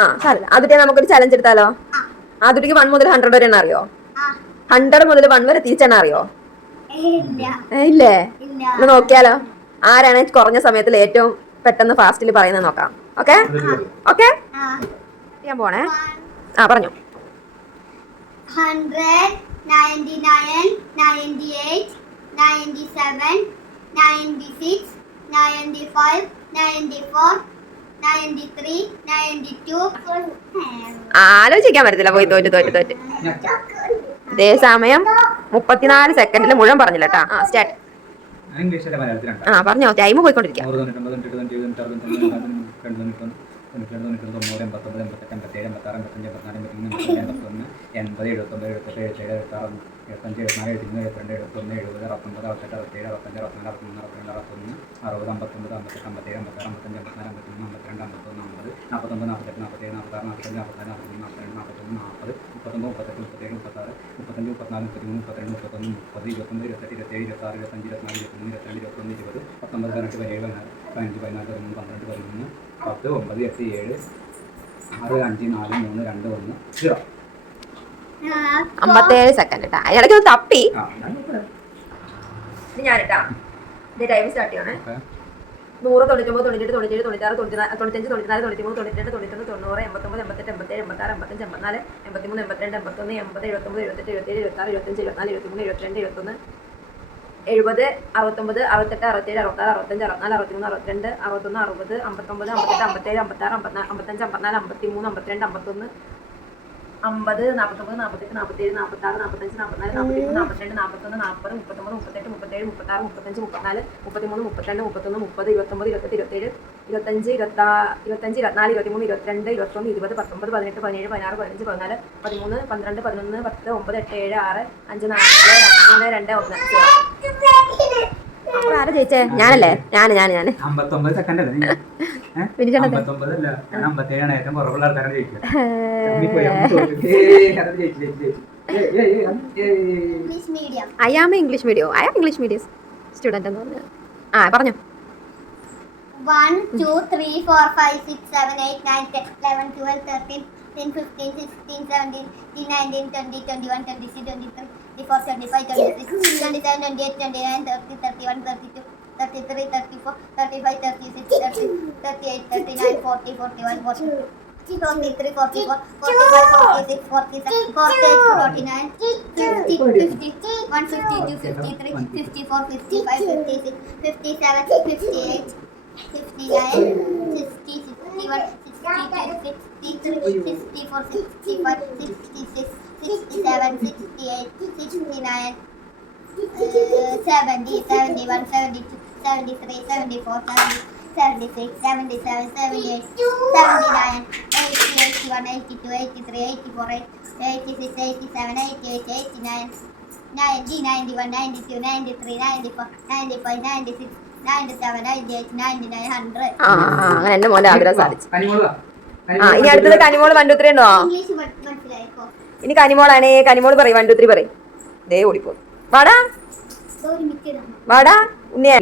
ആ സാരമില്ല. ആദ്യത്തെ നമുക്കൊരു ചലഞ്ച് എടുത്താലോ? ആദ്യത്തേക്ക് 1 മുതൽ 100 വരെ എണ്ണ അറിയോ? 100 മുതൽ 1 വരെ തിരിച്ചെണ്ണ അറിയോ? ഇല്ലേ? ഒന്ന് നോക്കിയാലോ ആരാണ് കുറഞ്ഞ സമയത്തിൽ ഏറ്റവും പെട്ടെന്ന് ഫാസ്റ്റിൽ പറയുന്നത് നോക്കാം. ഓക്കെ ഓക്കെ ഞാൻ പോണേ. ആ പറഞ്ഞു. 100, 99, 98, 97, 96, 95, 94, 93, 92. ആലോചിക്കാൻ പറ്റത്തില്ല. പോയി തോറ്റ്. ഇതേ സമയം 34 സെക്കൻഡിൽ മുഴുവൻ പറഞ്ഞില്ല കേട്ടാ. ആ സ്റ്റാർട്ട്. ആ പറഞ്ഞോ. ടൈം പോയിക്കൊണ്ടിരിക്കാം. 57 സെക്കൻഡ് ഇട്ടാ. ഇടയ്ക്ക് ഒന്ന് തപ്പി. ഞാനിട്ടാ ടൈം സ്റ്റാർട്ട് ചെയ്യണേ. 100, 99, 98, 97, 96, 95, 94, 93, 92, 91, 90, 89, 88, 87, 86, 85, 84, 83, 82, 81, 80, 79, 78, 77, 26, 25, 24, 23, 22, 21, 70, 69, 68, 67, 66, 65, 64, 63, 62, 61, 60, 59, 58, 57, 56, 55, 54, 53, 52, 51, 50, 49, 48, 47, 46, 45, 44, 43, 42, 41, 40, 39, 38, 37, 36, 35, 34, 33, 32, 31, 30, 29, 28, 27, 25, 24, 23, 22, 21, 20, 19, 18, 17, 16, 15, 16, 17, 14, 15, 14, 13, 12, 11, 10, 9, 8, 7, 6, 5, 4, 3, 2, 1. അപ്പൊ ആരാ ജയിച്ചേ? ഞാനല്ലേ? ഞാൻ 59 സെക്കൻഡ് അല്ലേ? 59 അല്ല, 57 ആണ് ഏറ്റവും കുറവുള്ള ആൾക്കാരാണ് ജയിക്കുക. I am English medium student എന്ന് പറഞ്ഞു. ആ പറഞ്ഞു. 1, 2, 3, 4, 5, 6, 7, 8, 9, 10, 11, 12, 13, 10, 15, 16, 17, 19, 20, 21, 22, 23, 24, 25, 26, 27, 28, 29, 30, 31, 32, 33, 34, 35, 36, 37, 38, 39, 40, 41, 42, 43, 44, 45, 46, 47, 48, 49, 50, 51, 52, 53, 54, 55, 56, 57, 58, 59, 60, 61, 62, 63, 64, 65, 66, 67, 68, 69, 70, 71, 72, 73, 74, 76, 77, 78, 79, 80, 81, 82, 83, 84, 86, 87, 88, 89, 90, 91, 92, 93, 94, 95, 96, 97, 98, 99, 100. അങ്ങനെ എന്റെ മോന്റെ ആഗ്രഹം സാധിച്ചു. ഇനി അടുത്തത് കനിമോള് 1, 2, 3 ഉണ്ടോ? ഇനി കനിമോളാണേ. കനിമോള് പറയും 1, 2, 3 പറയും. ദേ ഓടിപ്പോ. വാടാ ഉണ്ണിയാ.